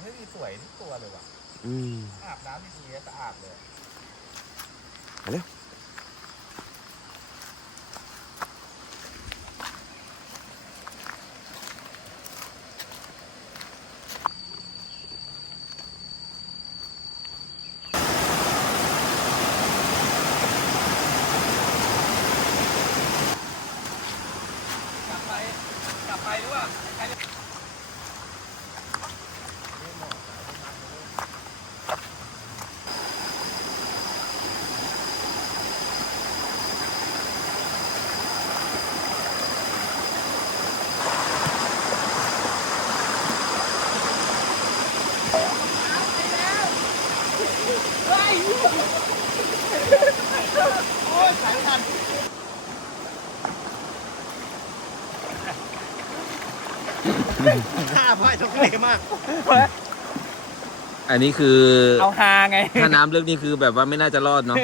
ำให้ดีสวยทุกตัวเลยว่ะ อาบน้ำดีๆแล้วสะอาดเลย มาเร็วกลับไปหรือว่าโอ้ยสายทันข้าพ่ายทุกเลมาก อันนี้คือ เอาฮาไง ถ้าน้ำลึกนี่คือแบบว่าไม่น่าจะรอดเนาะ